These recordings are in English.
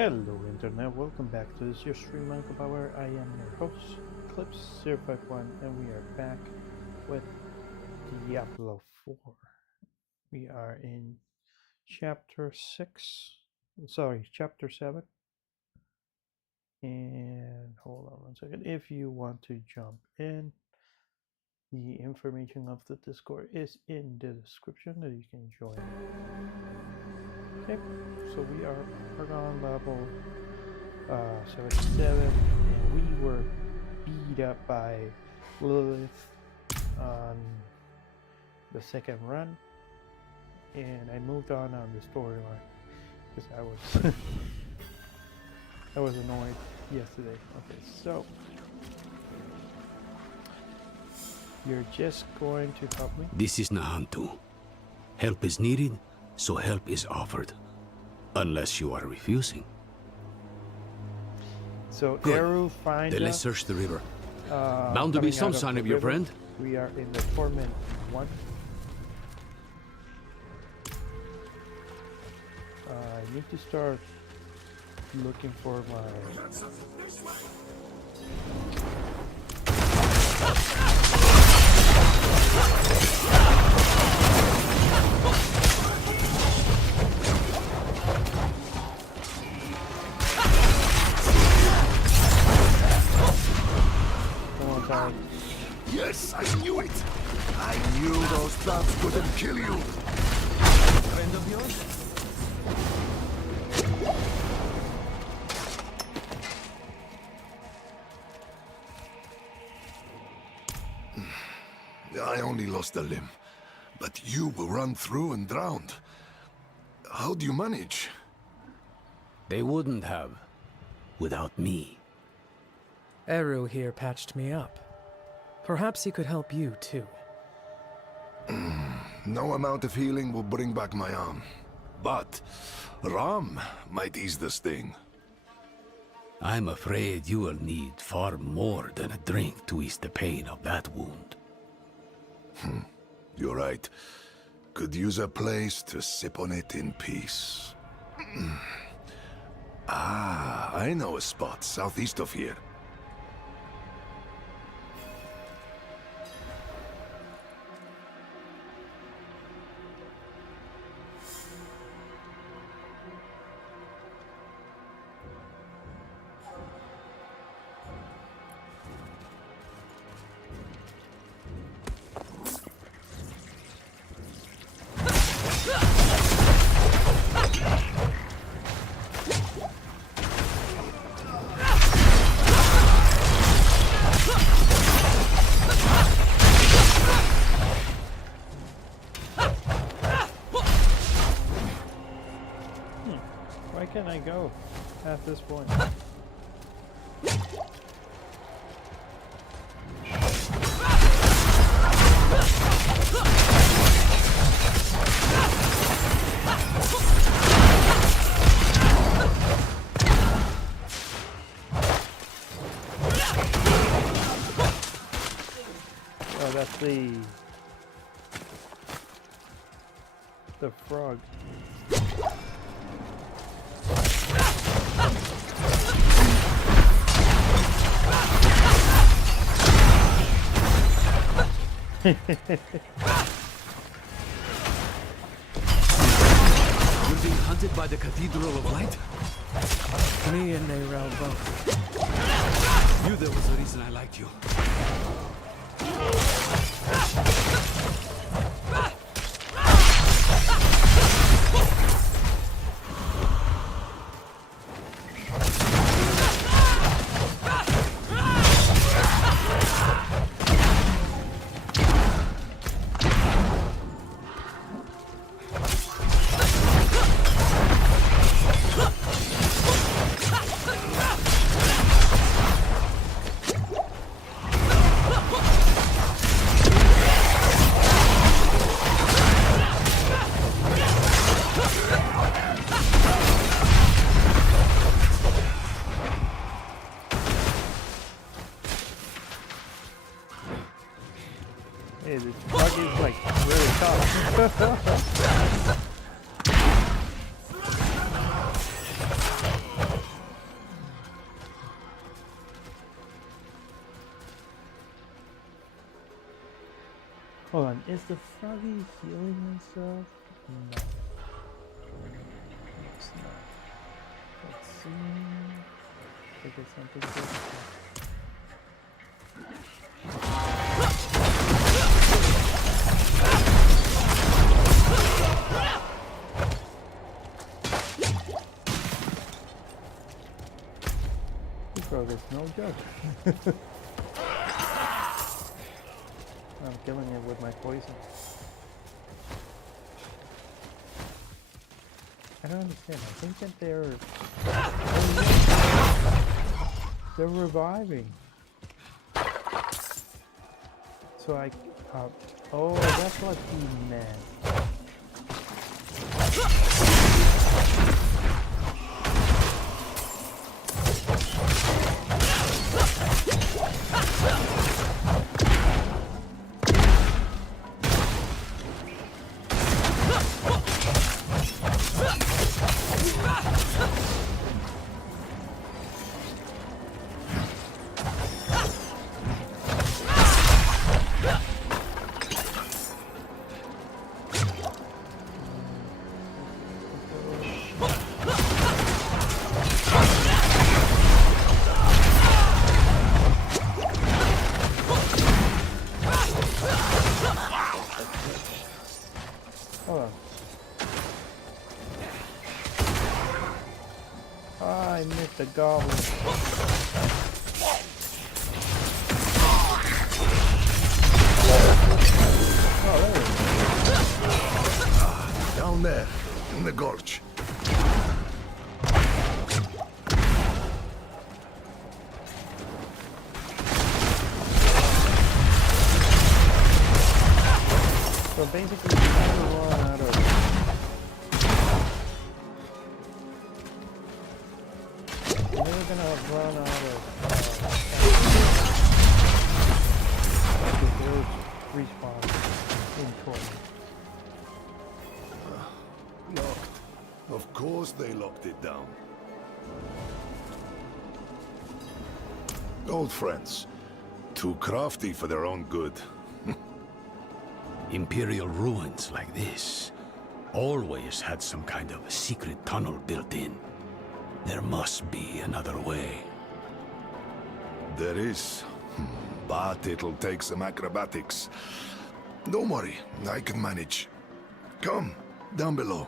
Hello Internet, welcome back to this your stream Manco Power. I am your host, Clips051, and we are back with Diablo 4. We are in chapter 7. And hold on one second. If you want to jump in, the information of the Discord is in the description that you can join. Okay, so we are on level 77, and we were beat up by Lilith on the second run, and I moved on the storyline because I was annoyed yesterday. Okay, so you're just going to help me? This is Nahantu. Help is needed, so help is offered. Unless you are refusing. So Good. Eru finds Then us. let's search the river. Bound to be some sign of your river. friend. We are in the Torment 1. I need to start looking for my... Yes, I knew it! I knew those traps couldn't kill you! Friend of yours? I only lost a limb, but you were run through and drowned. How do you manage? They wouldn't have. Without me. Eru here patched me up. Perhaps he could help you, too. No amount of healing will bring back my arm. But Ram might ease the sting. I'm afraid you will need far more than a drink to ease the pain of that wound. You're right. Could use a place to sip on it in peace. I know a spot southeast of here. Why can't I go at this point? Oh, that's the frog. You're being hunted by the Cathedral of Light? Me and Neyrel both. Knew there was a reason I liked you. Hold on, is the froggy healing himself? No. It's not. Let's see. Look at something good. This frog is no joke. I'm killing it with my poison. I don't understand. I think that they're reviving. So oh, that's what he meant. Hold on. I missed the goblin. Oh, there it is. Down there, in the gorge. So basically, you never run out of. You're never gonna run out of. The village respawn in Troy. Locked. Of course they locked it down. Old friends. Too crafty for their own good. Imperial ruins like this always had some kind of secret tunnel built in. There must be another way. There is. But it'll take some acrobatics. Don't worry, I can manage. Come, down below.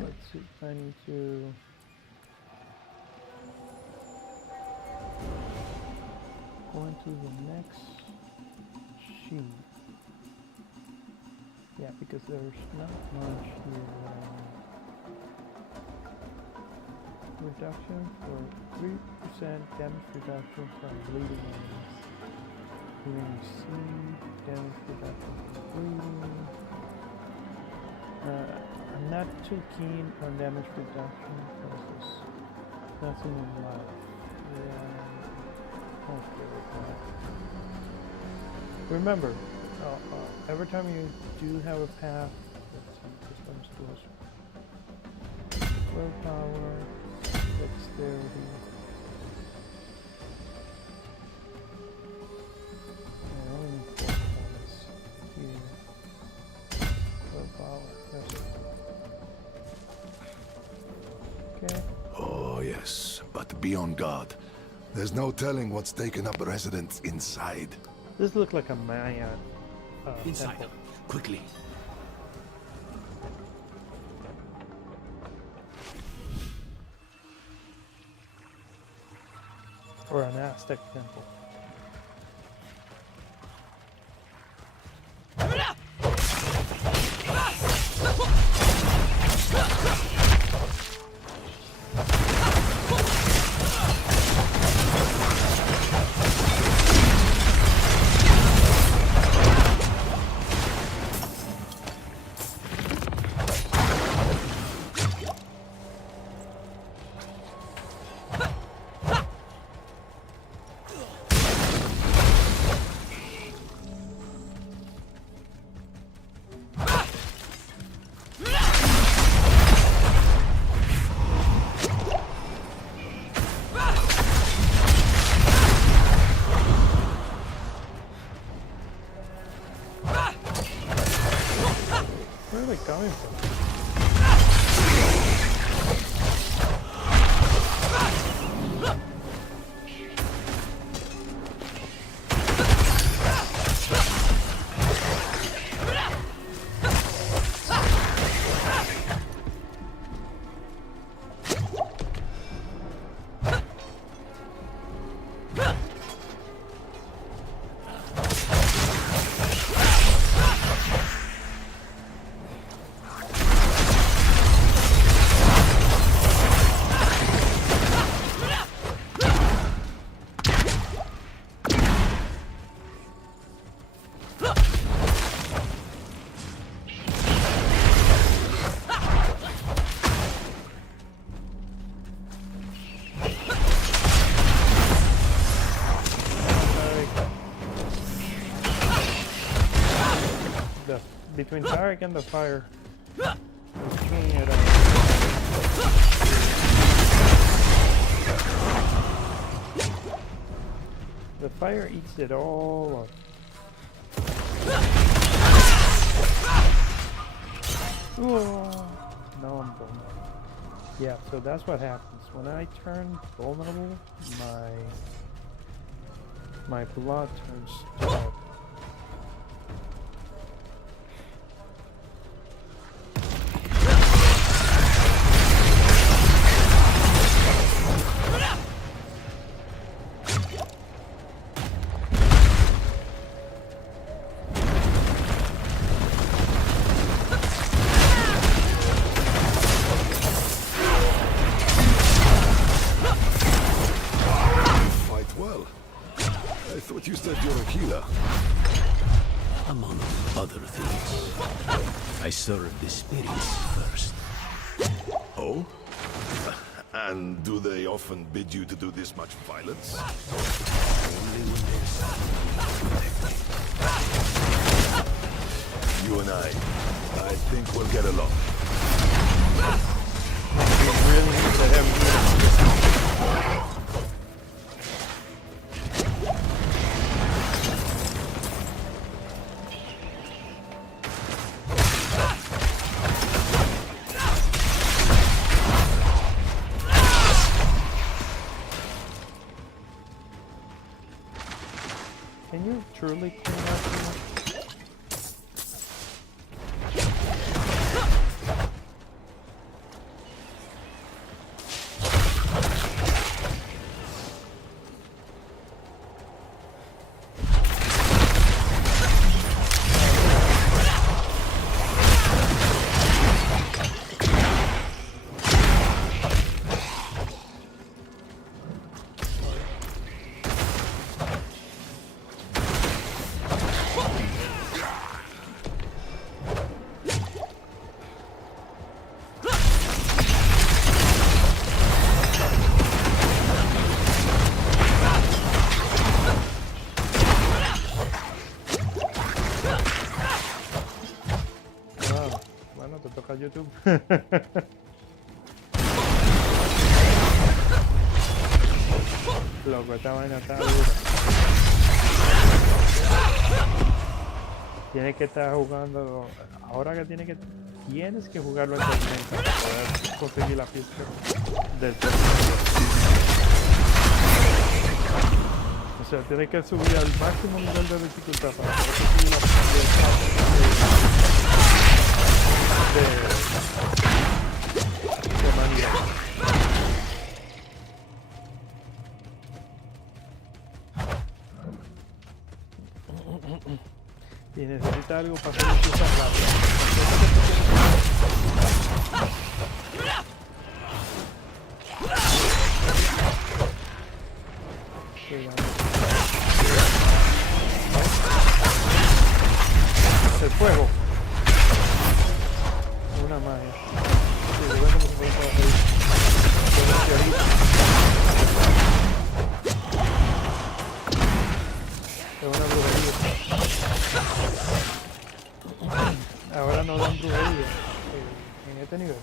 Let's see, I need to go into the next sheet. Yeah, because there's not much here. Reduction for 3% damage reduction from bleeding enemies. Healing seed, damage reduction from bleeding. I'm not too keen on damage reduction because there's nothing in life. Yeah, okay with that. Remember, every time you do have a path, let's see, this one's closer. Willpower, dexterity. I only need 4 points here. Willpower, that's it. Okay. Oh, yes, but be on guard. There's no telling what's taken up residence inside. This looks like a Maya Inside, temple. quickly. Or an Aztec temple. Where are they coming from? Between Tarek and the fire. Swinging it out. The fire eats it all up. Oh, now I'm vulnerable. Yeah, so that's what happens. When I turn vulnerable, my blood turns dark. You said you're a healer. Among other things, I serve the spirits first. Oh? And do they often bid you to do this much violence? Only when there's You and I think we'll get along. We really need to have Can you truly clean up here? YouTube. Loco, esta vaina está dura. Tienes que estar jugando. Ahora que tienes que jugarlo en tormenta para poder conseguir la pieza del O sea, tienes que subir al máximo nivel de dificultad para poder conseguir la de manera. Y necesita algo para hacer cosas rápidas. El fuego. Una magia. Sí, yo veo cómo se puede trabajar ahí. Es una brujería. Ahora no dan brujería en este nivel.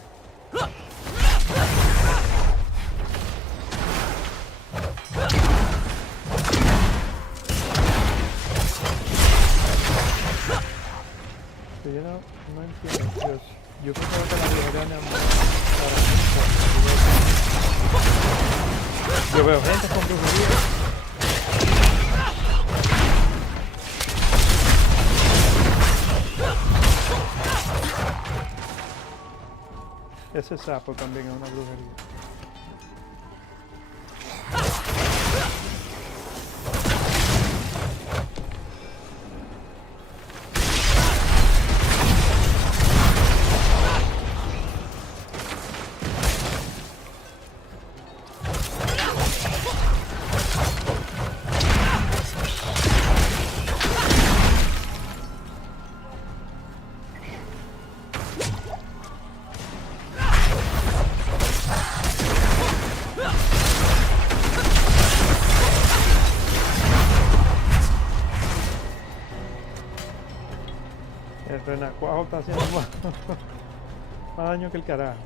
So, you know, No entiendo, Dios. Yo pensaba que la brujería era para... Yo veo gente con brujería. Ese sapo también es una brujería. El renacuajo está haciendo más daño que el carajo.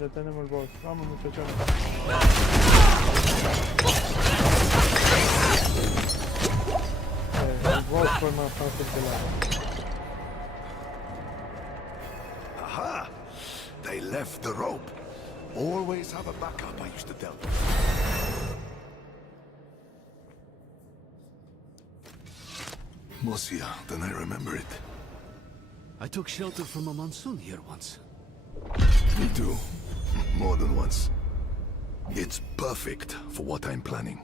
Ya tenemos el boss. Vamos, muchachos. El boss fue más fácil que la... Aha! They left the rope. Always have a backup, I used to tell them. Mosia, then I remember it. I took shelter from a monsoon here once. Me too. More than once. It's perfect for what I'm planning.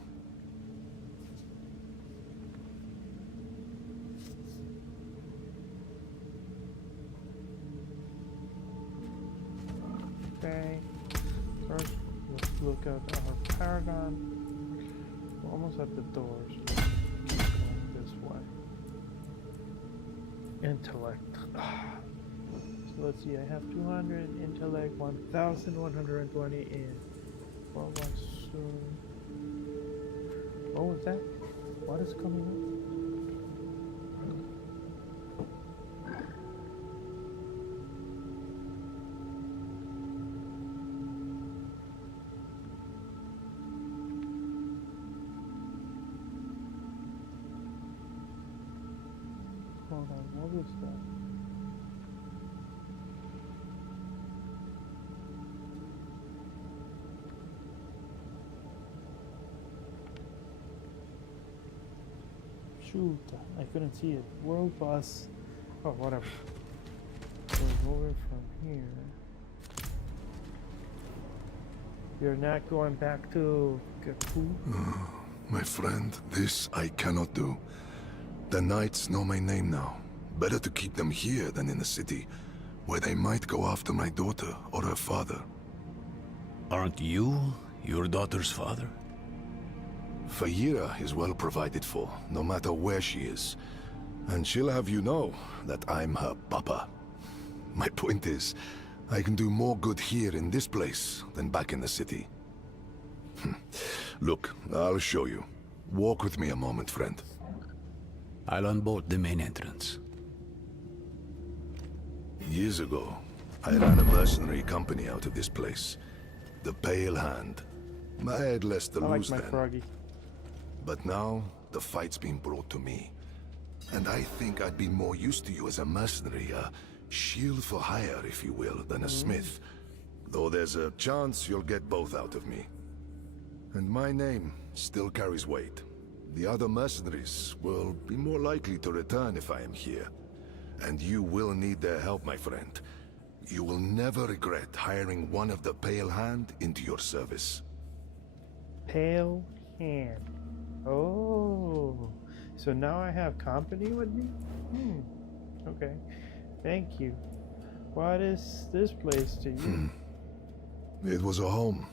Okay. First, let's look at our Paragon. We're almost at the doors. Keep going this way. Intellect. So let's see, I have 200 intellect, 1,120 in. What was soon? What was that? What is coming up? Hold on, what was that? Shoot, I couldn't see it. World boss. Oh, whatever. We're moving from here. You're not going back to Gaku? My friend, this I cannot do. The knights know my name now. Better to keep them here than in the city, where they might go after my daughter or her father. Aren't you your daughter's father? Fayira is well provided for, no matter where she is. And she'll have you know that I'm her papa. My point is, I can do more good here in this place than back in the city. Look, I'll show you. Walk with me a moment, friend. I'll unbolt the main entrance. Years ago, I ran a mercenary company out of this place. The Pale Hand. I had less to I like lose my then. froggy. But now, the fight's been brought to me. And I think I'd be more used to you as a mercenary, a shield for hire, if you will, than a smith. Though there's a chance you'll get both out of me. And my name still carries weight. The other mercenaries will be more likely to return if I am here. And you will need their help, my friend. You will never regret hiring one of the Pale Hand into your service. Pale Hand. Oh, so now I have company with me? Okay. Thank you. What is this place to you? It was a home,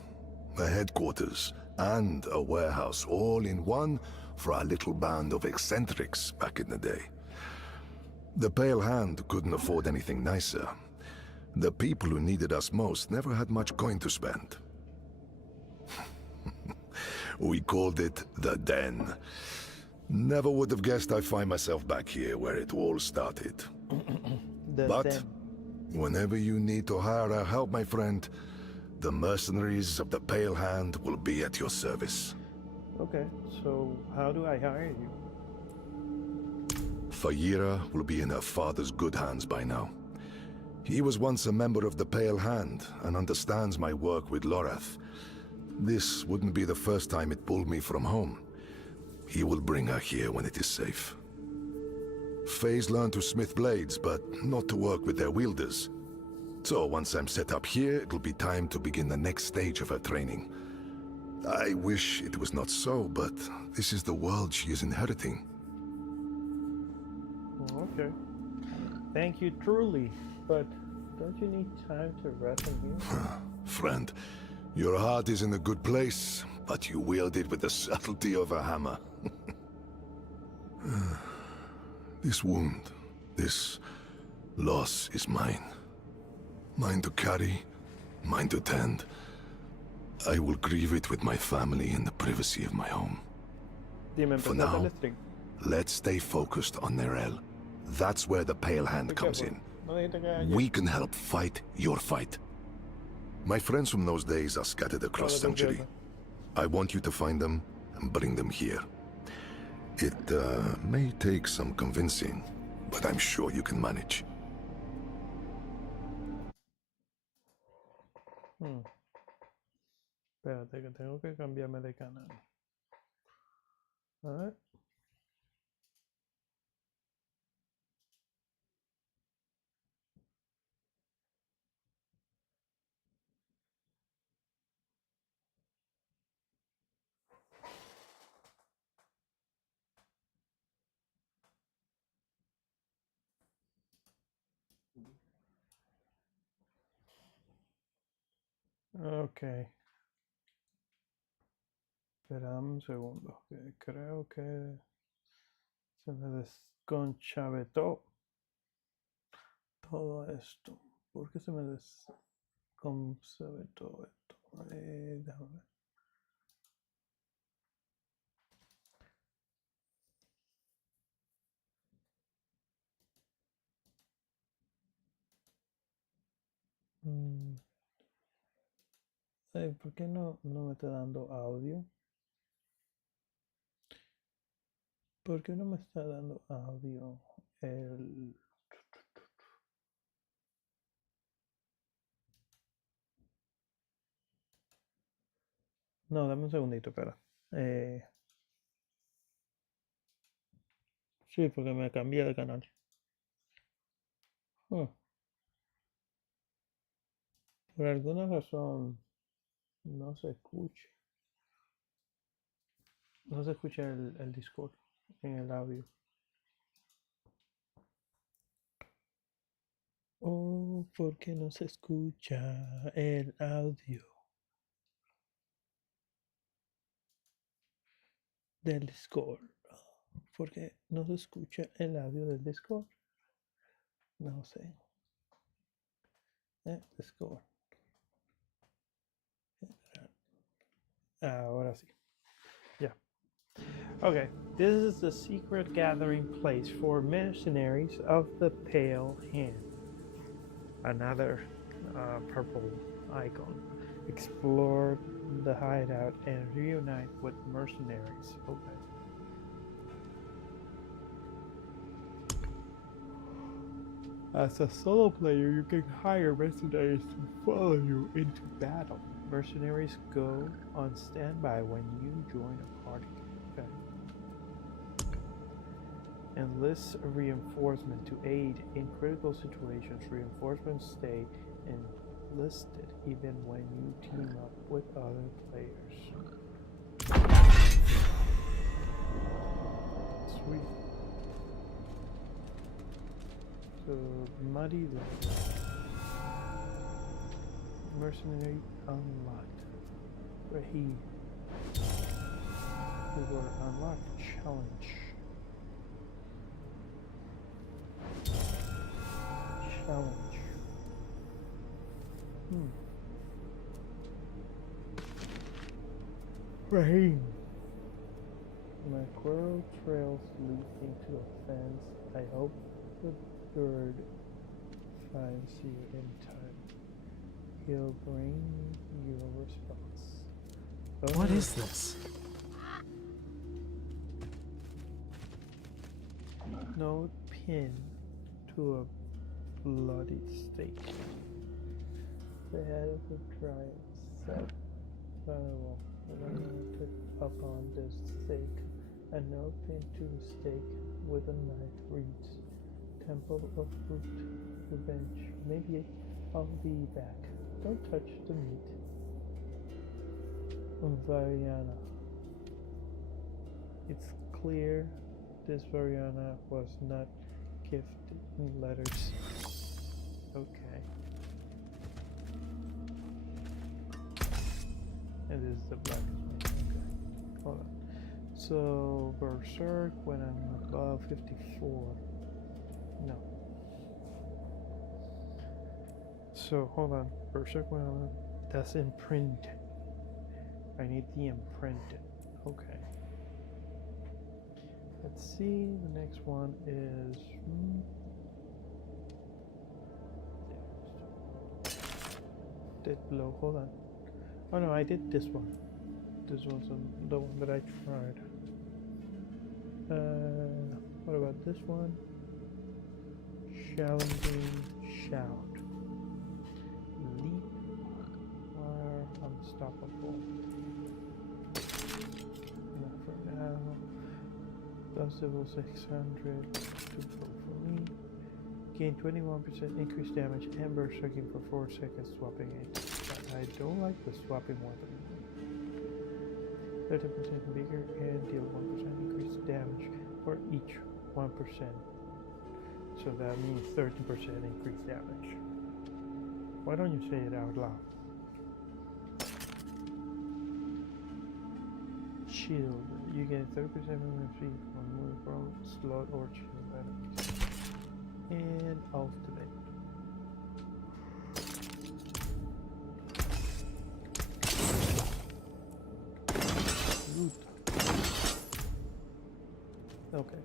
a headquarters, and a warehouse all in one for our little band of eccentrics back in the day. The Pale Hand couldn't afford anything nicer. The people who needed us most never had much coin to spend. We called it the Den. Never would have guessed I'd find myself back here where it all started. But whenever you need to hire our help, my friend, the mercenaries of the Pale Hand will be at your service. Okay, so how do I hire you? Fayira will be in her father's good hands by now. He was once a member of the Pale Hand and understands my work with Lorath. This wouldn't be the first time it pulled me from home. He will bring her here when it is safe. Faye's learned to smith blades, but not to work with their wielders. So once I'm set up here, it'll be time to begin the next stage of her training. I wish it was not so, but this is the world she is inheriting. Okay. Thank you truly, but don't you need time to rest and heal? Friend, your heart is in a good place, but you wield it with the subtlety of a hammer. This wound, this loss is mine. Mine to carry, mine to tend. I will grieve it with my family in the privacy of my home. For now, let's stay focused on Nerel. That's where the Pale Hand comes in. We can help fight your fight. My friends from those days are scattered across Sanctuary. I want you to find them and bring them here. It may take some convincing, but I'm sure you can manage. Espérate que tengo que cambiarme de canal. A ver. Ok. Espera un segundo, que creo que se me desconchavetó todo esto. ¿Por qué se me desconchavetó esto? Déjame ver. ¿Por qué no me está dando audio? ¿Por qué no me está dando audio el... No, dame un segundito, espera. Sí, porque me cambié de canal. Por alguna razón no se escucha. No se escucha el Discord en el audio. Oh, ¿por qué no se escucha el audio del Discord? ¿Por qué no se escucha el audio del Discord? No sé. Discord. Ahora sí. Yeah. Okay. This is the secret gathering place for mercenaries of the Pale Hand. Another purple icon. Explore the hideout and reunite with mercenaries. Okay. As a solo player, you can hire mercenaries to follow you into battle. Mercenaries go on standby when you join a party. Okay. Enlist reinforcement to aid in critical situations. Reinforcements stay enlisted even when you team up with other players. Sweet. So, Muddy Lake. Mercenary unlocked. Where he Reward unlocked. Challenge. Challenge. Rain. Macro trails lead into a fence. I hope the bird finds you in time. He'll bring you a response. What is this? No pin to a bloody stake. The head of the tribe said, "Vulnerable, oriented upon this stake. A note pinned to the stake with a knife reads, Temple of Root, Revenge. Maybe I'll be back. Don't touch the meat." Variana. It's clear this Variana was not gifted in letters. Okay. And this is the blacksmith. Okay. Hold on. So Berserk when I'm above 54. No. So hold on. Berserk when I'm that's imprinted. I need the imprinted. Okay. Let's see. The next one is Dead Blow. Hold on. Oh no, I did this one. This was the one that I tried. What about this one? Challenging Shout. Leap or Unstoppable. Not for now. Dunstable 600 to go for me. Gain 21% increased damage and berserking for 4 seconds swapping it. I don't like the swapping weapon. 30% bigger and deal 1% increased damage for each 1%. So that means 30% increased damage. Why don't you say it out loud? Shield. You get 30% movement speed from move from slot or shield enemies. And ultimate. Loot. Okay.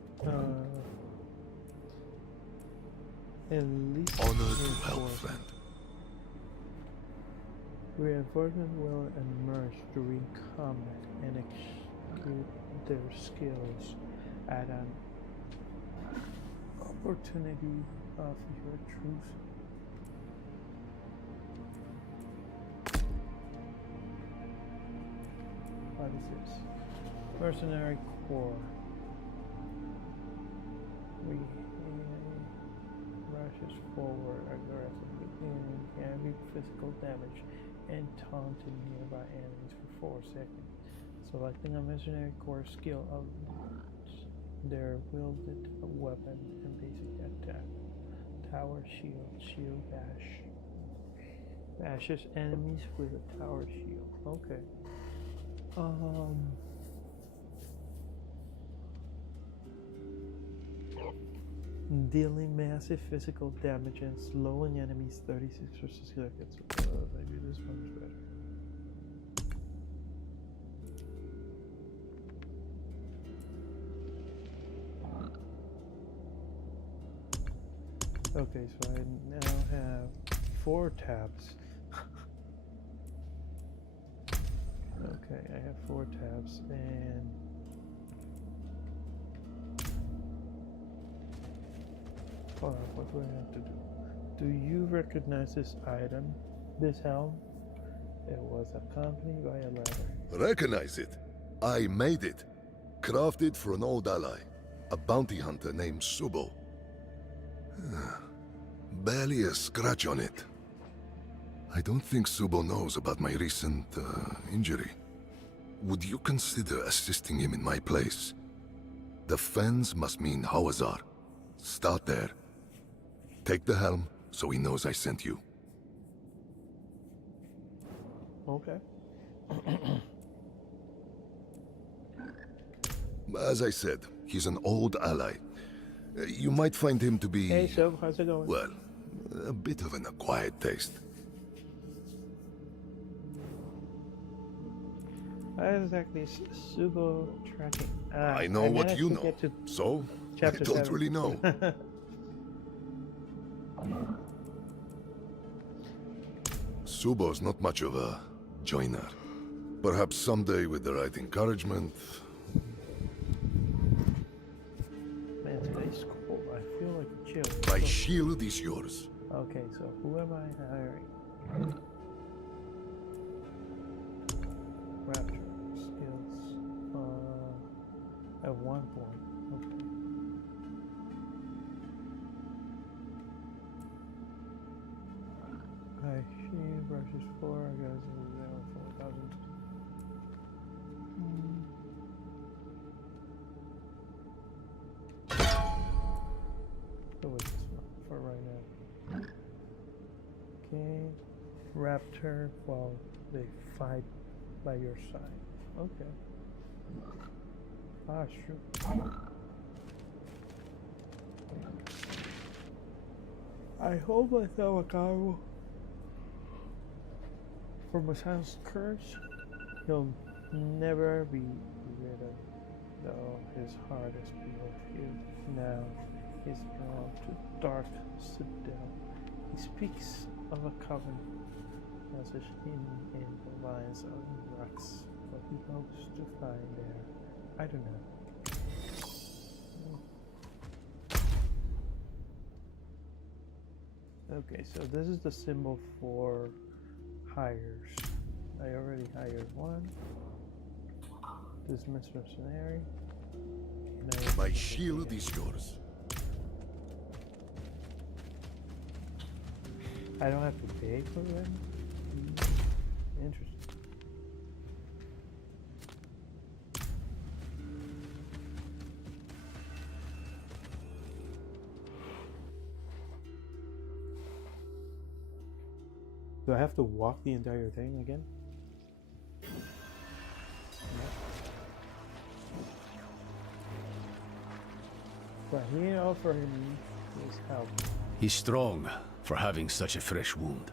Enlist Honor to help, friend. Reinforcement will emerge during combat and execute their skills at an opportunity of your choosing. What is this? Mercenary Corps. Rushes forward aggressively dealing heavy physical damage and taunting nearby enemies for 4 seconds. Selecting a Mercenary Corps skill of their wielded weapon and basic attack. Tower Shield. Shield Bash. Bashes enemies with a Tower Shield. Okay. Dealing massive physical damage and slowing enemies 36 seconds. Maybe this one's better. Okay, so I now have 4 tabs. Okay, I have 4 tabs and hold on, what do I have to do? Do you recognize this item? This helm? It was accompanied by a letter. Recognize it. I made it. Crafted for an old ally, a bounty hunter named Subo. Barely a scratch on it. I don't think Subo knows about my recent injury. Would you consider assisting him in my place? The fens must mean Hawazar. Start there. Take the helm so he knows I sent you. Okay. As I said, he's an old ally. You might find him to be, Hey, so how's it going? well, a bit of an acquired taste. What exactly is Subo tracking? I know what managed you to know, get to so I chapter don't 7. really know. Subo's not much of a joiner. Perhaps someday with the right encouragement. Man, today's cold. I feel like a chill. My shield is yours. Okay, so who am I hiring? Rapture skills. At 1 point. Okay. She brushes 4. I guess 4,000. So what's this one for right now? Okay. Raptor while they fight by your side. Okay. Ah, shoot. I hope my Tawakaru from Masan's curse, he'll never be rid of, though his heart is filled here. Now he's drawn to dark citadel. He speaks of a covenant message hidden in the lines of rocks, what he hopes to find there. I don't know. Okay, so this is the symbol for hires. I already hired one. Dismiss mercenary. My shield is yours. I don't have to pay for them? Interesting. Do I have to walk the entire thing again? But he offered him his help. He's strong for having such a fresh wound.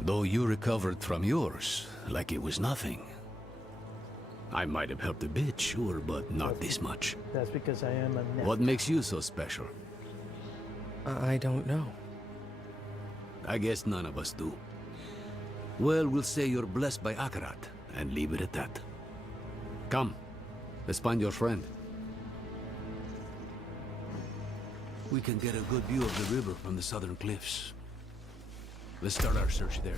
Though you recovered from yours like it was nothing. I might have helped a bit, sure, but not this much. That's because I am a net. What makes you so special? I don't know. I guess none of us do. Well, we'll say you're blessed by Akarat, and leave it at that. Come, let's find your friend. We can get a good view of the river from the southern cliffs. Let's start our search there.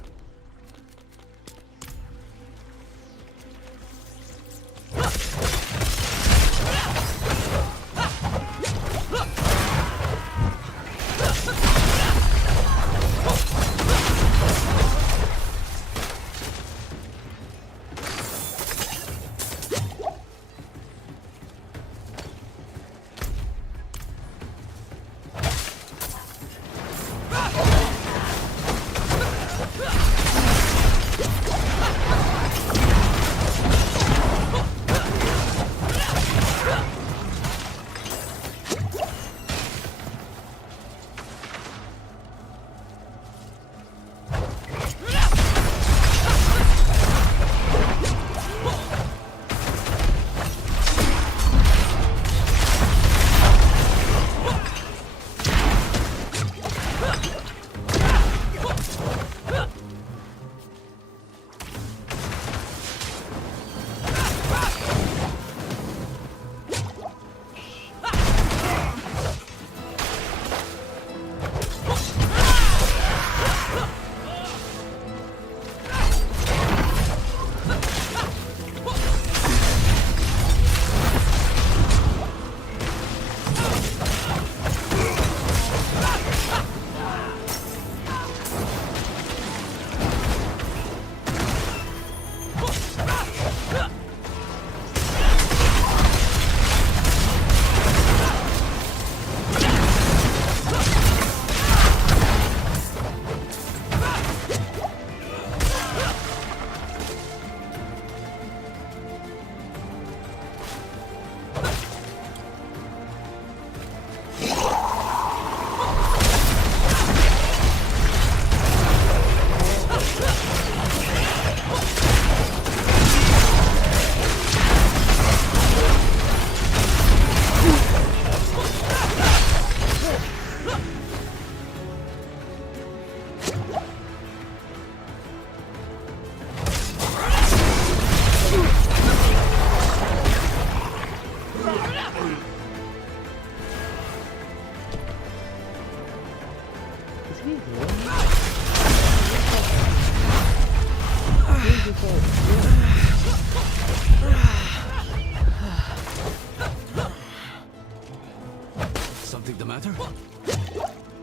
Something the matter?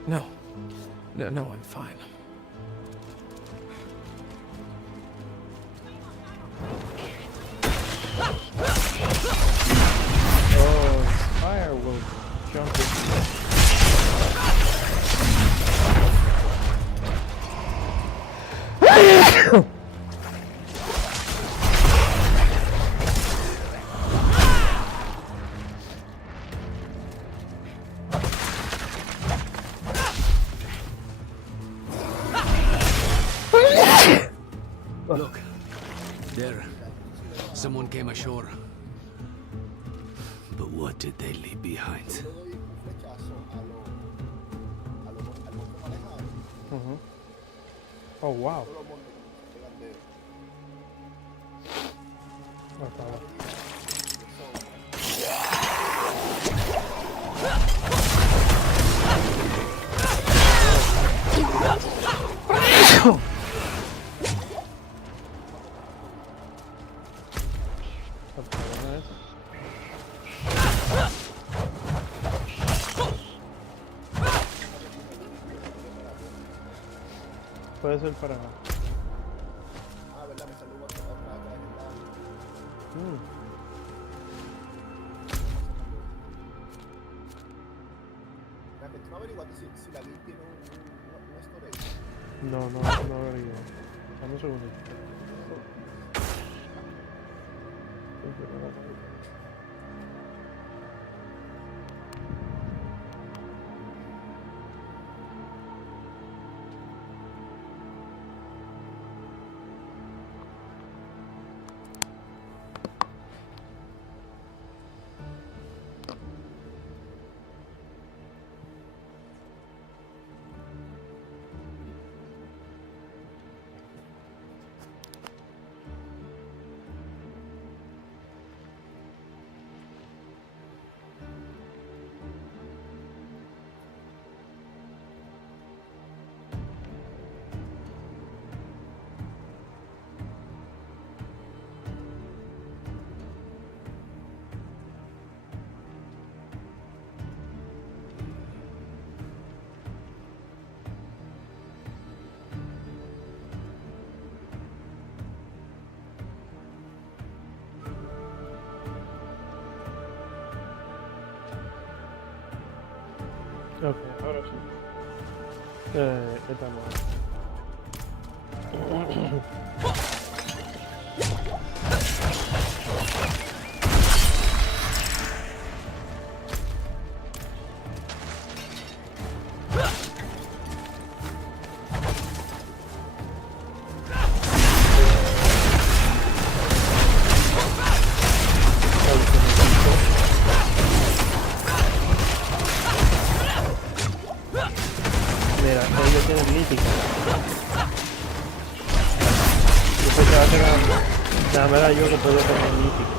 No. No, I'm fine. Oh, fire will jump in. Look, there. Someone came ashore. But what did they leave behind? Oh, wow. Okay. Puede ser para nada. ¿No averiguaste si la Link tiene un storage? No averiguo. Dame un segundito. Ok, ahora sí. Estamos. Mira, ellos tienen mítica. Yo pensaba que era yo que podía tener mítica.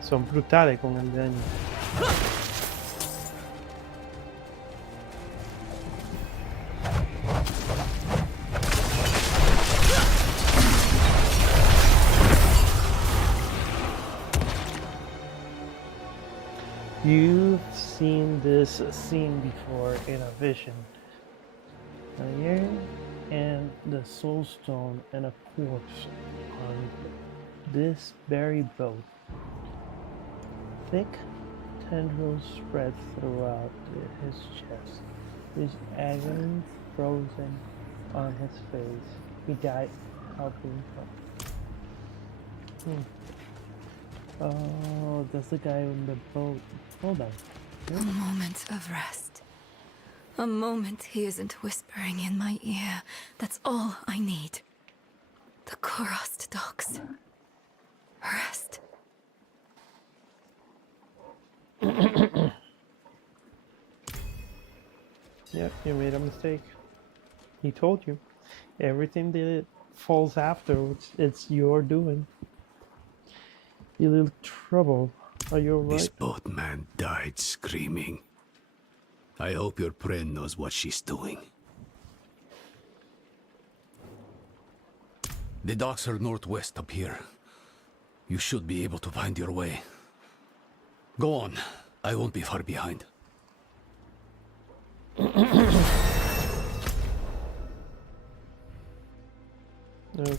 Son brutales con el daño. You've seen this scene before in a vision. Here, and the soul stone and a corpse on this very boat. Thick tendrils spread throughout his chest. His agony frozen on his face. He died helping him. Oh, that's the guy in the boat. Hold on. A moment of rest. A moment he isn't whispering in my ear. That's all I need. The Korost dogs. Rest. Yep, you made a mistake. He told you. Everything that falls afterwards, it's your doing. You little trouble. Are you alright? This boatman died screaming. I hope your friend knows what she's doing. The docks are northwest up here. You should be able to find your way. Go on. I won't be far behind. Okay.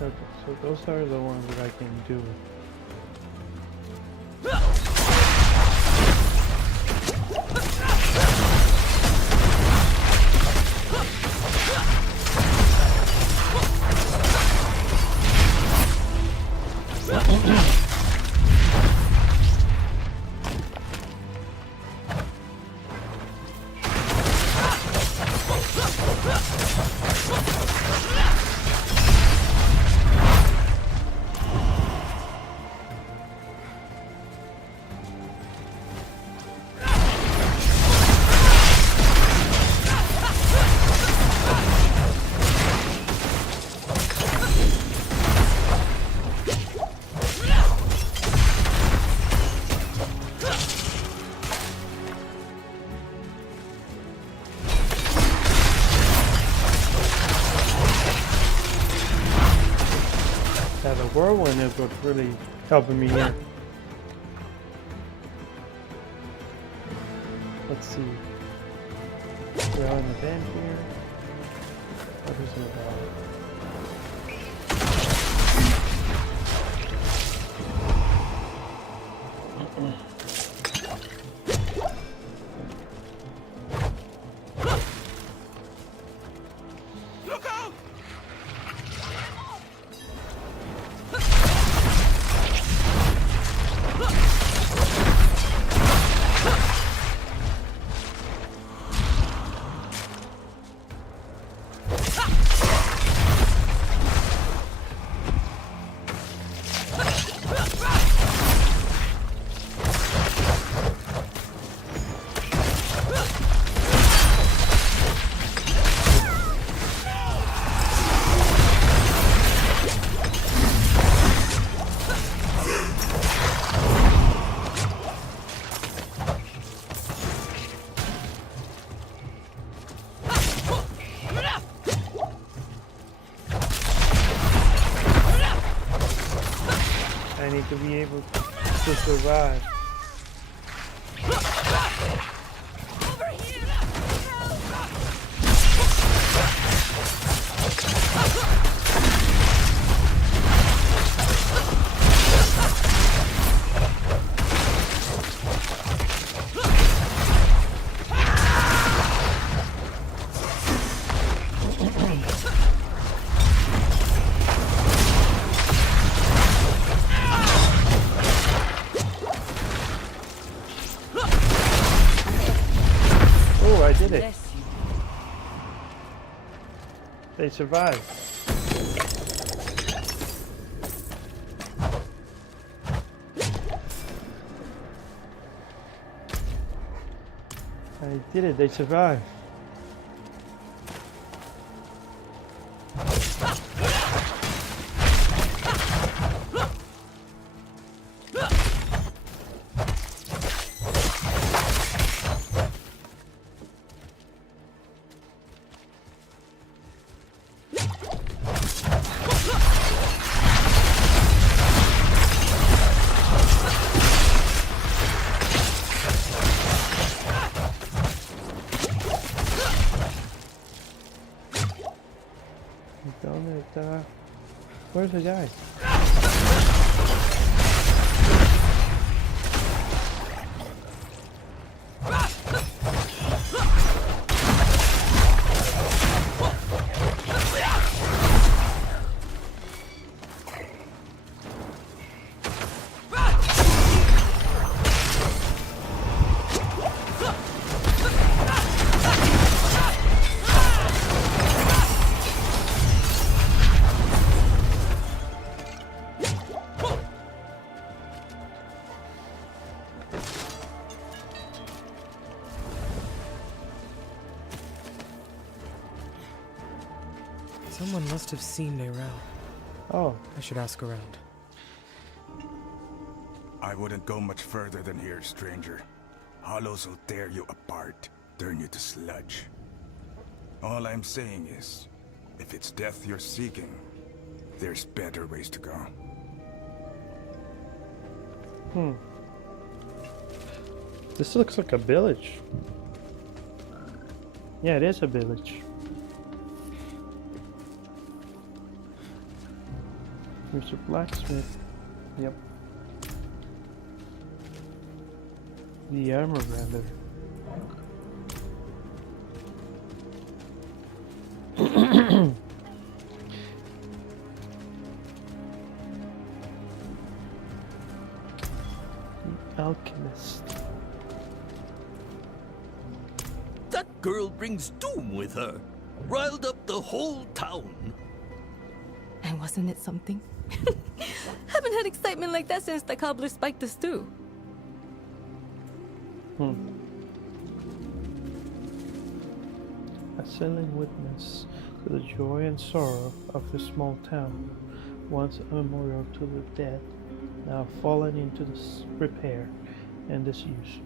Okay, so those are the ones that I can do. Yeah, the whirlwind is what's really helping me here. Let's see. We're on the bench here. What is it about? I need to be able to survive. Oh, I did it. They survived. I did it, they survived. Where's the guy? Someone must have seen me around. Oh, I should ask around. I wouldn't go much further than here, stranger. Hollows will tear you apart, turn you to sludge. All I'm saying is, if it's death you're seeking, there's better ways to go. this looks like a village. Yeah, it is a village. Here's a blacksmith. Yep. The armor render. The alchemist. That girl brings doom with her. Riled up the whole town. And wasn't it something? Haven't had excitement like that since the cobbler spiked the stew. A silent witness to the joy and sorrow of the small town, once a memorial to the dead, now fallen into repair and disuse.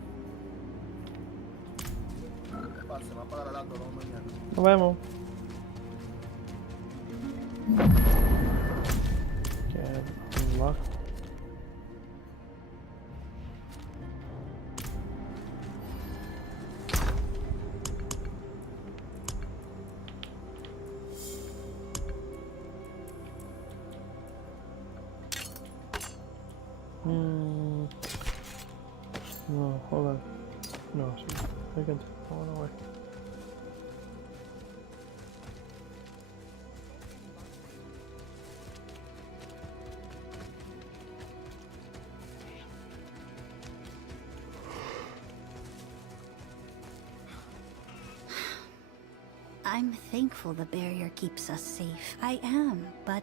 Se va a apagar el auto, no, mañana. Nos vemos. Okay, unlock. No, hold on. No, I can take that one away. I'm thankful the barrier keeps us safe. I am, but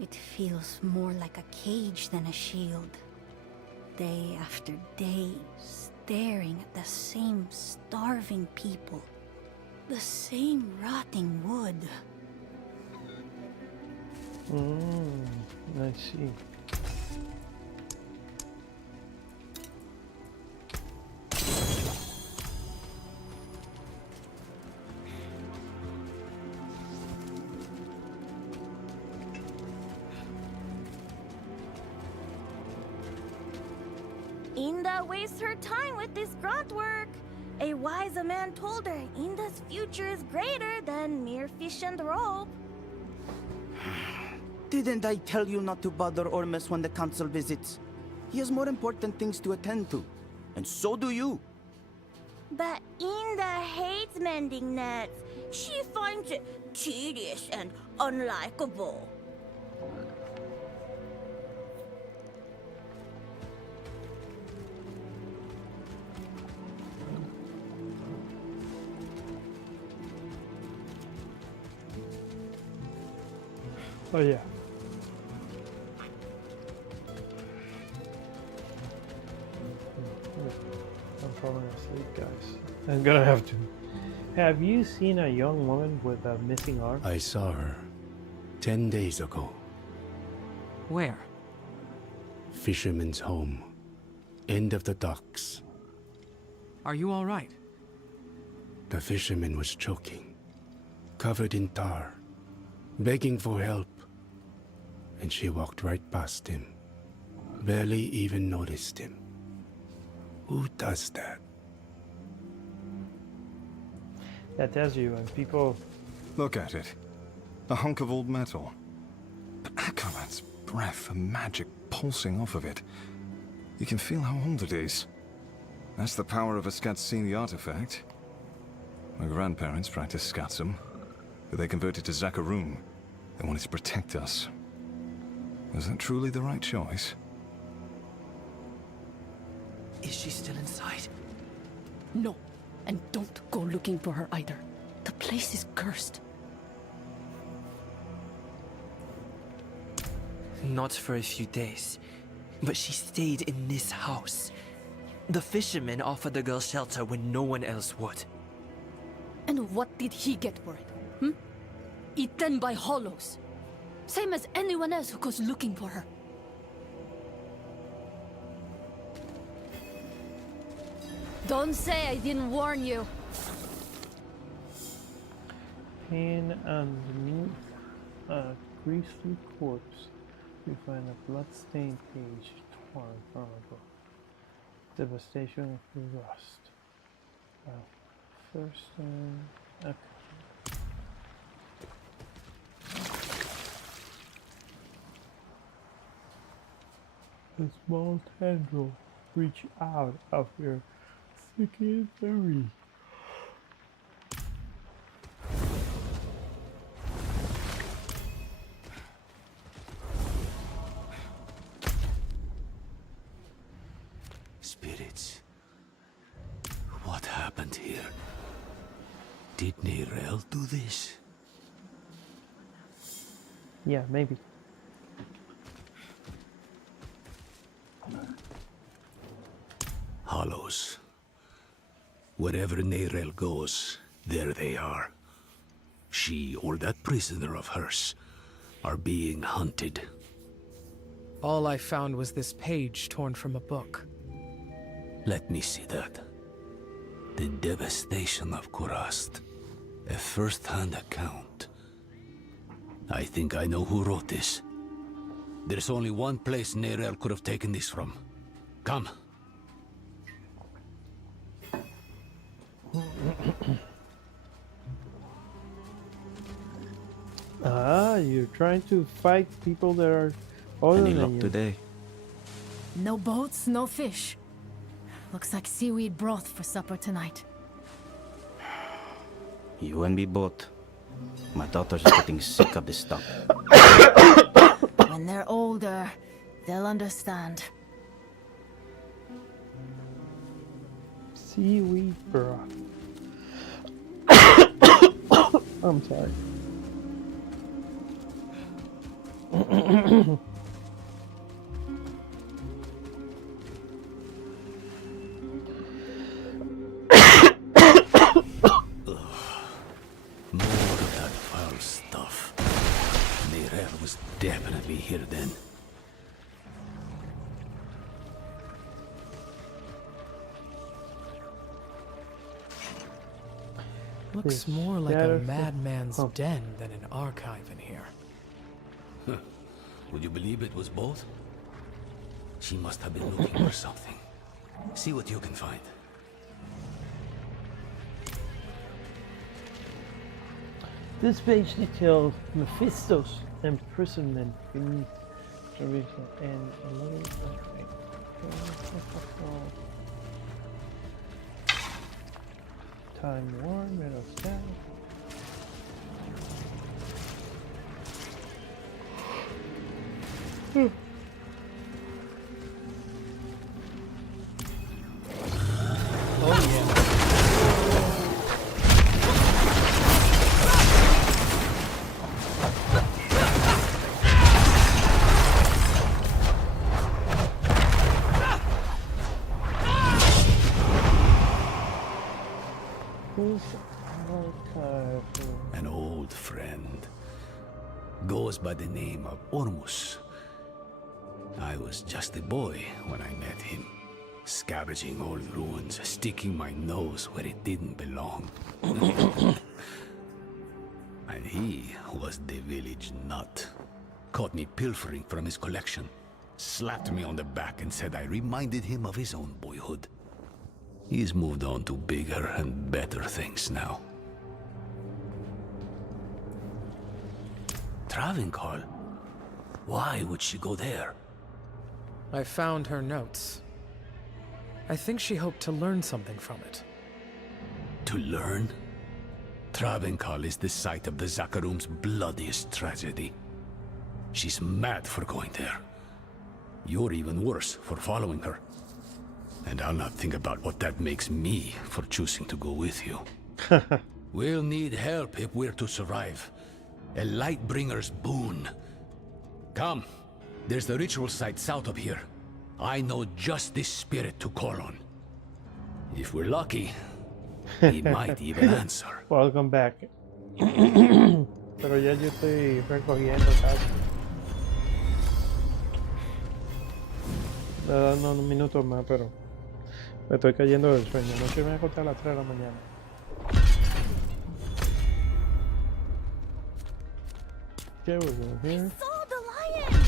it feels more like a cage than a shield. Day after day, staring at the same starving people, the same rotting wood. I see. Nerea wastes her time with this grunt work. A wiser man told her Inda's future is greater than mere fish and rope. Didn't I tell you not to bother Ormus when the council visits? He has more important things to attend to. And so do you. But Inda hates mending nets. She finds it tedious and unlikable. Oh yeah. I'm falling asleep, guys. I'm gonna have to. Have you seen a young woman with a missing arm? I saw her 10 days ago. Where? Fisherman's home. End of the docks. Are you all right? The fisherman was choking, covered in tar, begging for help. And she walked right past him. Barely even noticed him. Who does that? That tells you when people... Look at it. A hunk of old metal. But Akarat's breath and magic pulsing off of it. You can feel how old it is. That's the power of a Skatsini artifact. My grandparents practiced Skatsum, but they converted to Zakarum. They wanted to protect us. Was that truly the right choice? Is she still inside? No, and don't go looking for her either. The place is cursed. Not for a few days, but she stayed in this house. The fisherman offered the girl shelter when no one else would. And what did he get for it? Hmm? Eaten by hollows. Same as anyone else who goes looking for her. Don't say I didn't warn you. Hidden underneath a grisly corpse, you find a blood-stained page torn from a book. Devastation of rust. First okay. A small tendril reach out of your thickened berry. Spirits. What happened here? Did Neyrelle do this? Yeah, maybe. Hollows. Wherever Neyrelle goes, there they are. She or that prisoner of hers are being hunted. All I found was this page torn from a book. Let me see that. The devastation of Kurast. A first-hand account. I think I know who wrote this. There's only one place Neyrelle could have taken this from. Come. You're trying to fight people that are older Any than luck you. today? No boats, no fish. Looks like seaweed broth for supper tonight. You and me both. My daughter's getting sick of this stuff. When they're older, they'll understand. Seaweed broth. I'm sorry. More of that foul stuff. Neyrelle was definitely here then. Looks more like a madman's den than an archive in here. Would you believe it was both? She must have been looking for something. See what you can find. This page details Mephisto's imprisonment in Jerusalem and a little flashback. Time War, Metal Staff. Oh yeah. An old friend. Goes by the name of Ormus. I was just a boy when I met him. Scavenging old ruins, sticking my nose where it didn't belong. And he was the village nut. Caught me pilfering from his collection. Slapped me on the back and said I reminded him of his own boyhood. He's moved on to bigger and better things now. Travincal? Why would she go there? I found her notes. I think she hoped to learn something from it. To learn? Travincal is the site of the Zakarum's bloodiest tragedy. She's mad for going there. You're even worse for following her. And I'll not think about what that makes me for choosing to go with you. We'll need help if we're to survive. A Lightbringer's boon. Come, there's the ritual site south of here. I know just this spirit to call on. If we're lucky, he might even answer. Welcome back. Pero ya yo estoy recogiendo casi. Dando unos minutos más, pero me estoy cayendo del sueño. No se me va a acostar a las 3 de la mañana. Okay, we're going here. I saw the lion!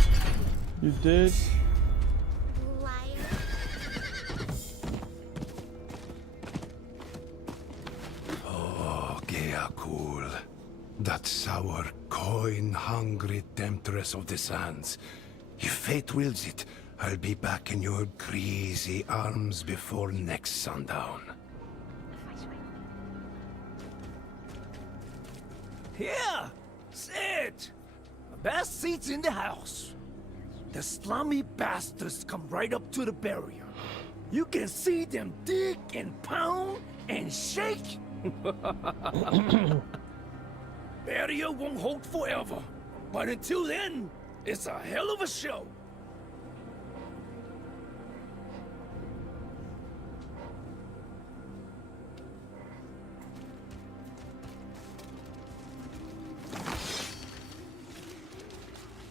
You did? Lion. Oh, Geakul. That sour, coin-hungry temptress of the sands. If fate wills it, I'll be back in your greasy arms before next sundown. Here! Sit! The best seats in the house. The slummy bastards come right up to the barrier. You can see them dig and pound and shake. Barrier won't hold forever, but until then, it's a hell of a show.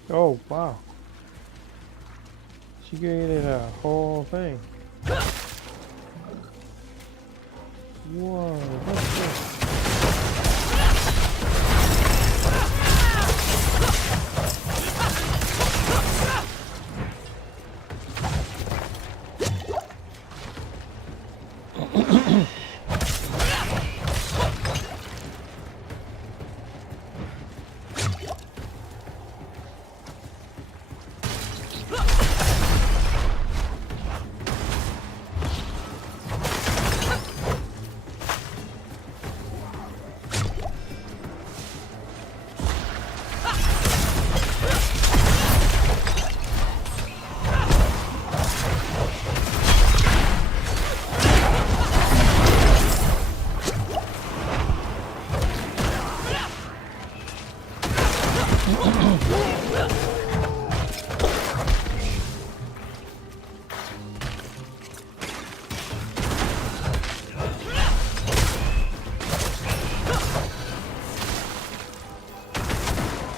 Oh, wow. She created a whole thing. Whoa, what's this?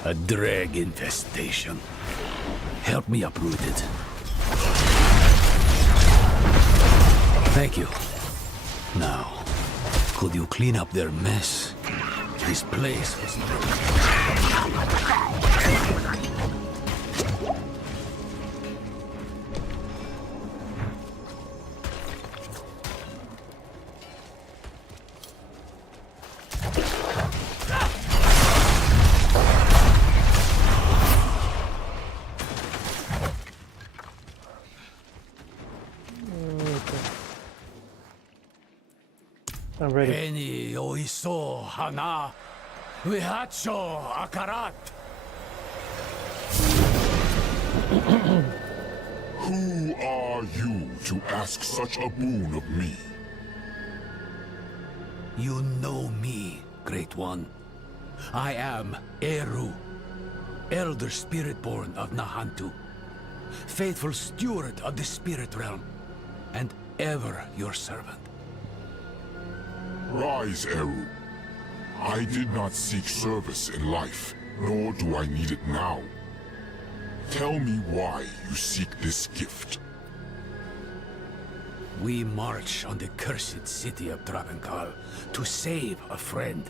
A drag infestation. Help me uproot it. Thank you. Now, could you clean up their mess? This place was I'm ready. Heni oiso hana, vihacho akarat. Who are you to ask such a boon of me? You know me, Great One. I am Eru, Elder Spirit-born of Nahantu, faithful steward of the Spirit Realm, and ever your servant. Rise, Eru. I did not seek service in life, nor do I need it now. Tell me why you seek this gift. We march on the cursed city of Travenkal to save a friend.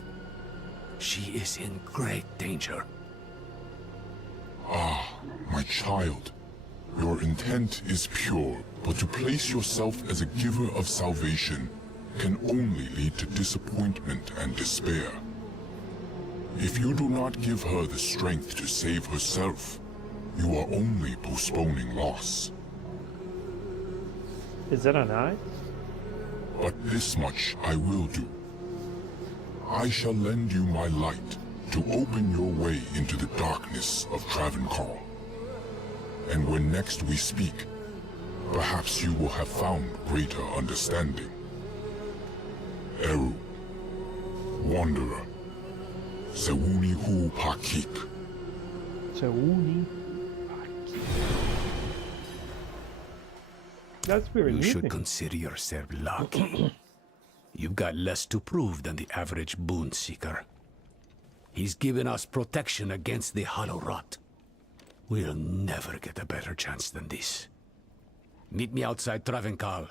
She is in great danger. Ah, my child. Your intent is pure, but to place yourself as a giver of salvation can only lead to disappointment and despair. If you do not give her the strength to save herself, you are only postponing loss. Is that an eye? But this much I will do. I shall lend you my light to open your way into the darkness of Travenkal. And when next we speak, perhaps you will have found greater understanding. Eru, Wanderer, Sewuni Hu Pakik. Sewuni. That's very You easy. should consider yourself lucky. You've got less to prove than the average boon seeker. He's given us protection against the Hollow Rot. We'll never get a better chance than this. Meet me outside Travenkal.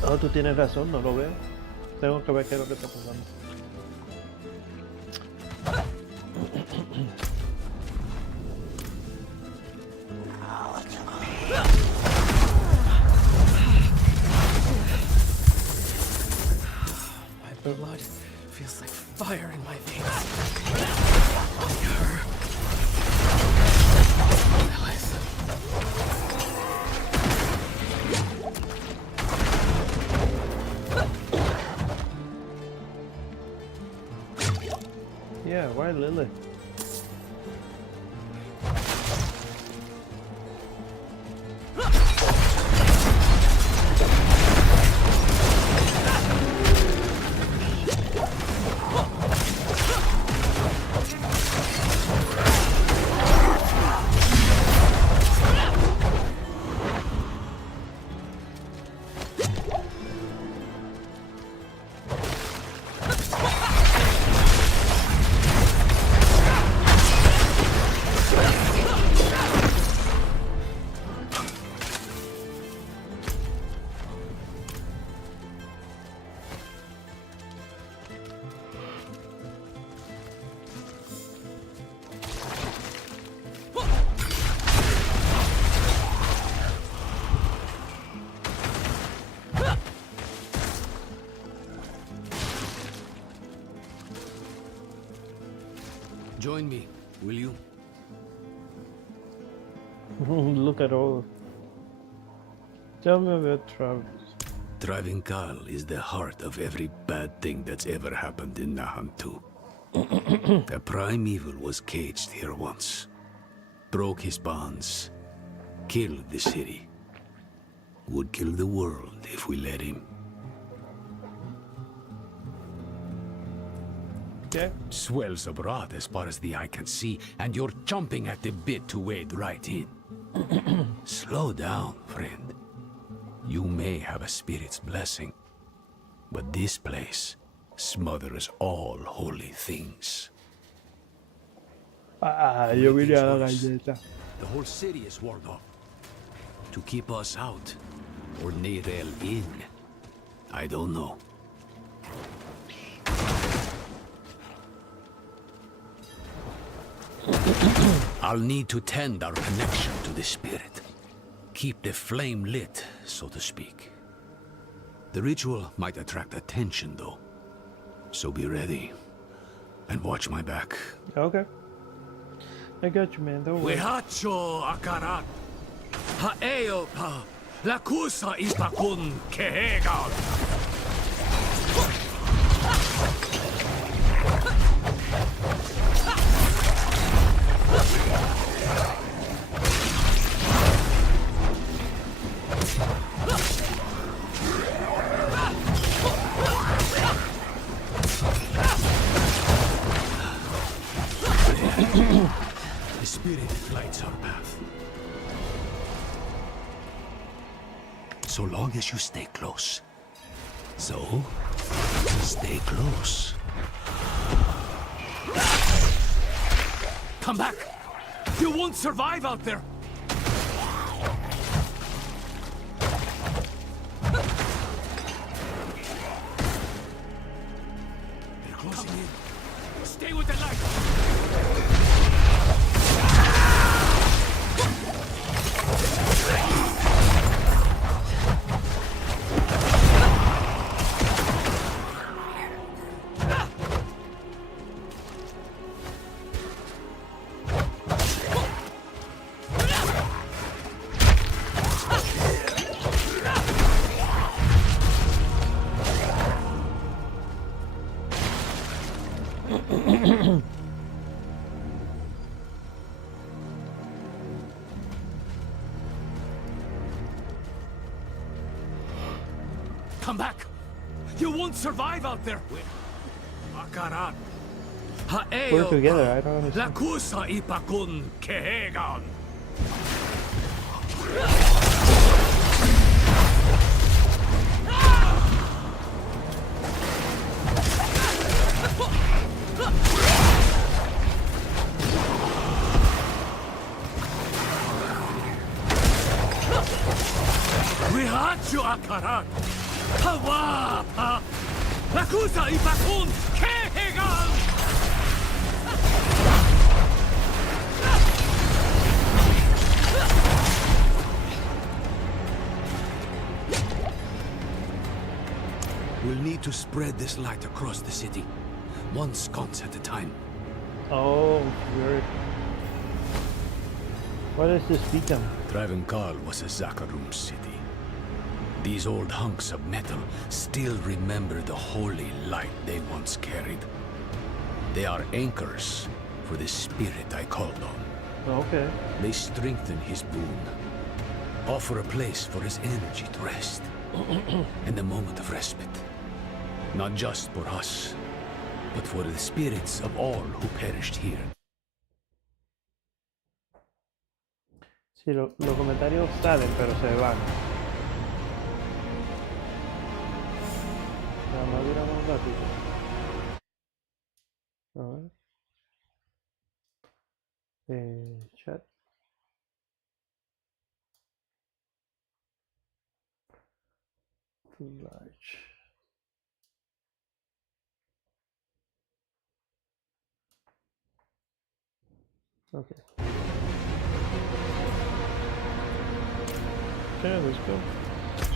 Oh, tú tienes razón, no lo veo. Tengo que ver qué es lo que está pasando. My blood feels like fire in my veins. Yeah, why Lily? Join me, will you? Look at all. Tell me about Travis. Travenkal is the heart of every bad thing that's ever happened in Nahantu. The primeval was caged here once. Broke his bonds. Killed the city. Would kill the world if we let him. Okay. Swells abroad as far as the eye can see, and you're chomping at the bit to wade right in. Slow down, friend. You may have a spirit's blessing, but this place smothers all holy things. Yo vine a la galleta. The whole city is walled off. To keep us out, or Neirel in, I don't know. I'll need to tend our connection to the spirit. Keep the flame lit, so to speak. The ritual might attract attention, though. So be ready. And watch my back. Okay. I got you, man. Don't worry. Wehacho Akarat! Haeopa, la kusa ipakun kehegan. The spirit lights our path. So long as you stay close. So, stay close. Come back! You won't survive out there! They're closing in. Stay with the light! Come back! You won't survive out there! Akaran! We're together, I don't understand. La kusa ipakun kehegan! Rihachu akaran! Hawapa! La kusa ipakun kehegan! We'll need to spread this light across the city, one sconce at a time. Oh, weird. What is this beacon? Travancal was a Zakarum city. These old hunks of metal still remember the holy light they once carried. They are anchors for the spirit I called on. Okay. They strengthen his boon, offer a place for his energy to rest, and a moment of respite. Not just for us, but for the spirits of all who perished here. Sí, los comentarios salen, pero se van. Nada más duramos un ratito. A ver. Chat. Large. Okay. Okay, let's go.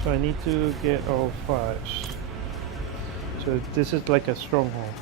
So I need to get all 5s. So this is like a stronghold.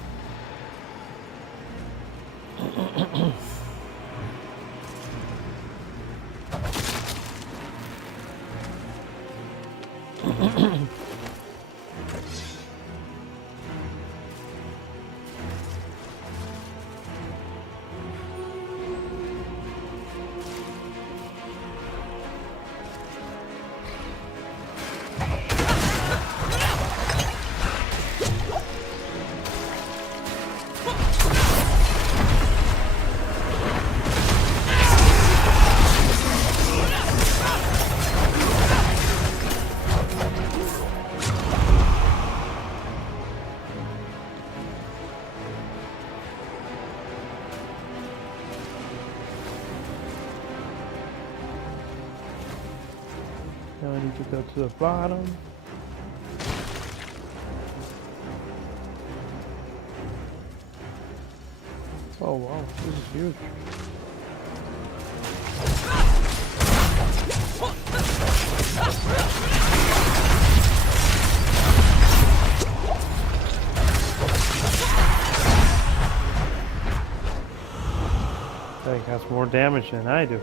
Now I need to go to the bottom. Oh wow, this is huge. That has more damage than I do.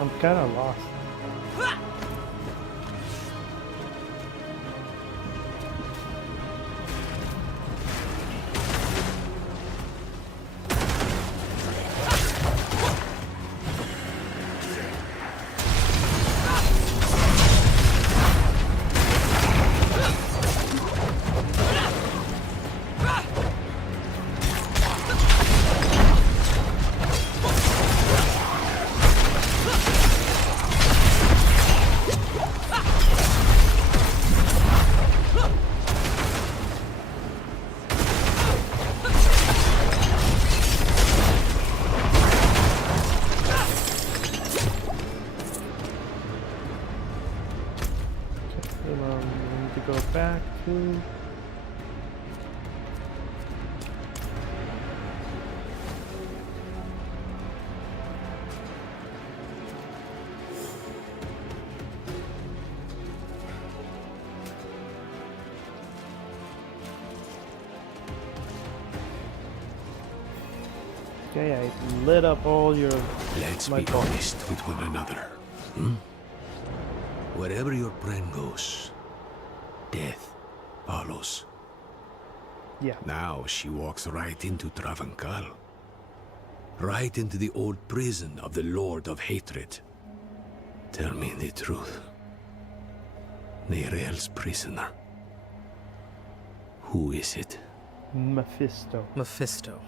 I'm kind of lost. We need to go back to okay, I lit up all your Let's be honest with one another. Hmm? Wherever your brain goes, death follows. Yeah. Now she walks right into Travancal. Right into the old prison of the Lord of Hatred. Tell me the truth. Neirel's prisoner. Who is it? Mephisto. Mephisto.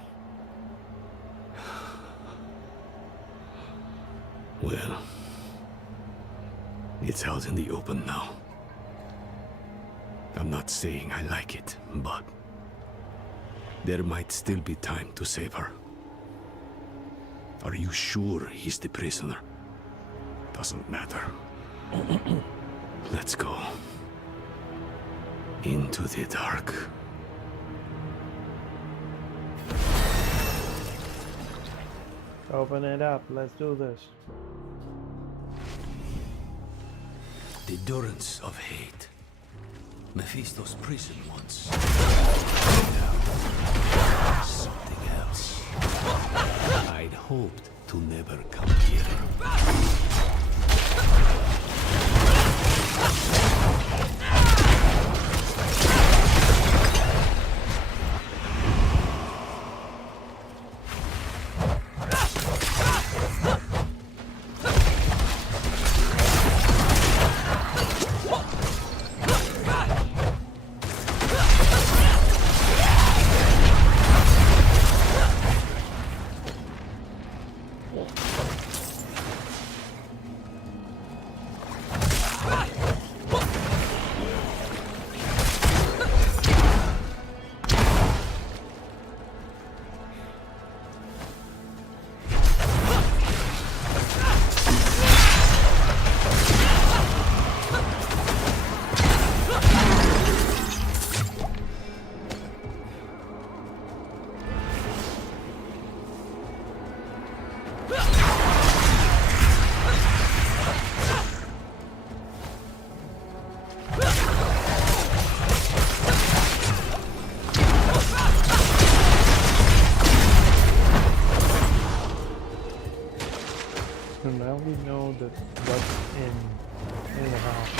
Well, it's out in the open now. I'm not saying I like it, but there might still be time to save her. Are you sure he's the prisoner? Doesn't matter. Let's go. Into the dark. Open it up. Let's do this. The durance of hate. Mephisto's prison once. Now, something else. I'd hoped to never come here. So now we know that what's in the house.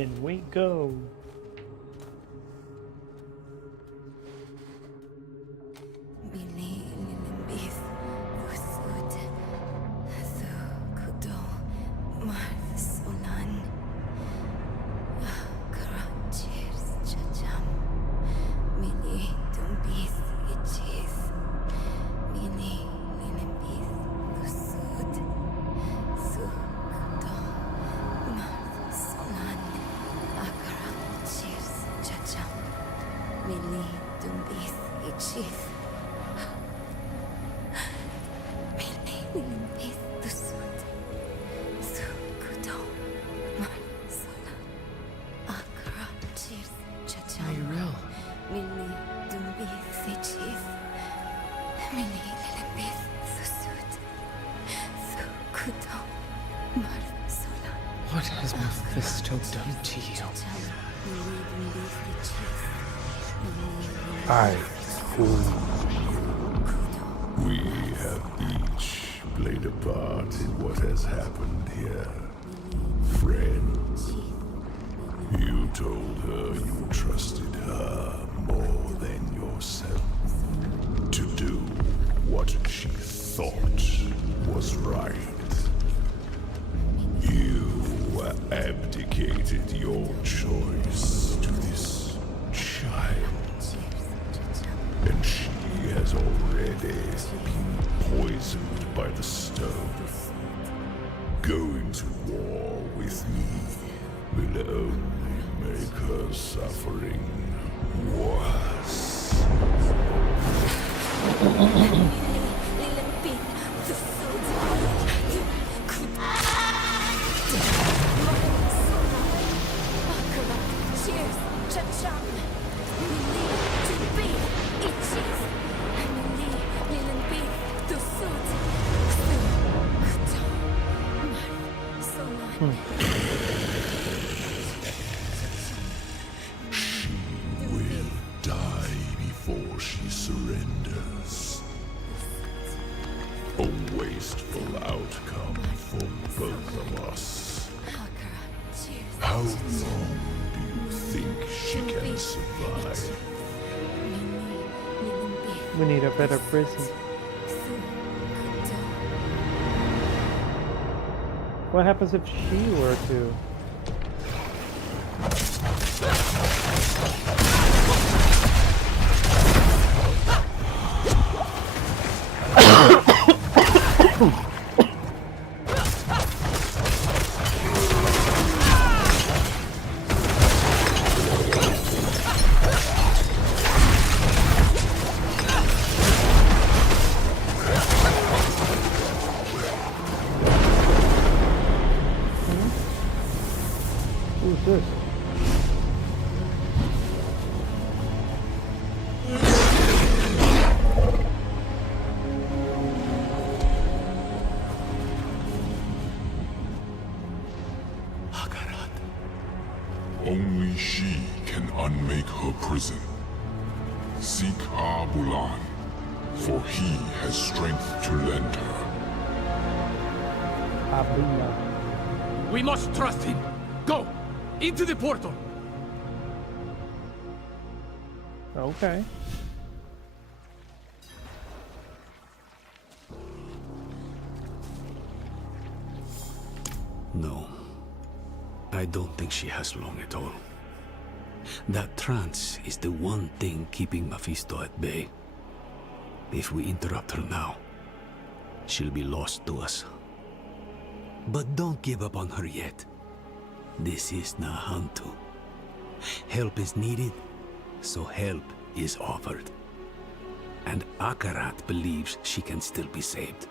in we go. What has Mephisto done to you? I fool. We have each played a part in what has happened here. Friends, you told her you trusted her more than yourself to do what she thought was right. You abdicated your choice to this child, and she has already been poisoned by the stone. Going to war with me will only make her suffering worse. She will die before she surrenders. A wasteful outcome for both of us. How long do you think she can survive? We need a better prison. What happens if she were to? Who's this? Only she can unmake her prison. Seek Abulan, for he has strength to lend her. Abula. We must trust him. Go! Into the portal! Okay. No. I don't think she has long at all. That trance is the one thing keeping Mephisto at bay. If we interrupt her now, she'll be lost to us. But don't give up on her yet. This is Nahantu. Help is needed, so help is offered. And Akarat believes she can still be saved.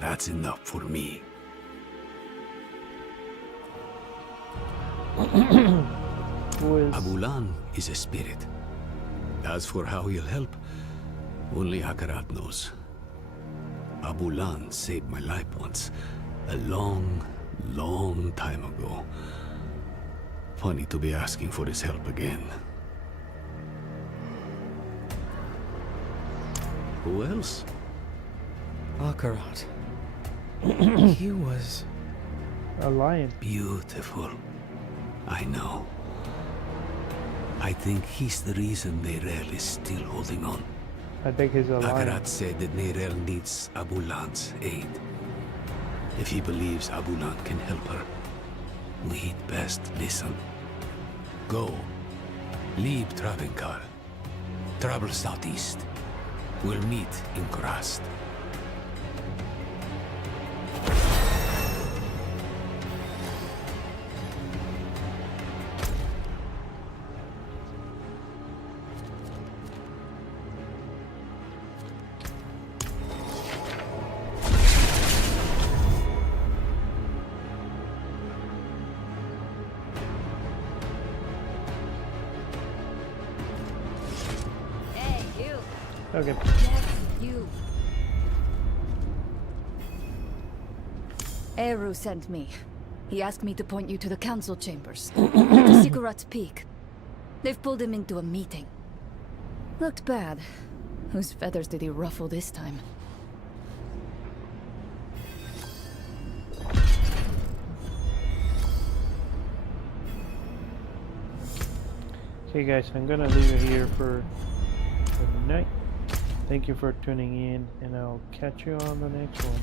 That's enough for me. Abulan is a spirit. As for how he'll help, only Akarat knows. Abulan saved my life once, a long, long time ago. Funny to be asking for his help again. Who else? Akarat. He was a lion. Beautiful. I know. I think he's the reason Neyrelle is still holding on. I think he's alive. Bakarat said that Neyrelle needs Abulan's aid. If he believes Abulan can help her, we'd best listen. Go. Leave Travenkar. Travel southeast. We'll meet in Kurast. Hey, you. Okay. Yes, you. Eru sent me. He asked me to point you to the council chambers. To Sikurat's Peak. They've pulled him into a meeting. Looked bad. Whose feathers did he ruffle this time? Okay guys, I'm gonna leave it here for the night. Thank you for tuning in, and I'll catch you on the next one.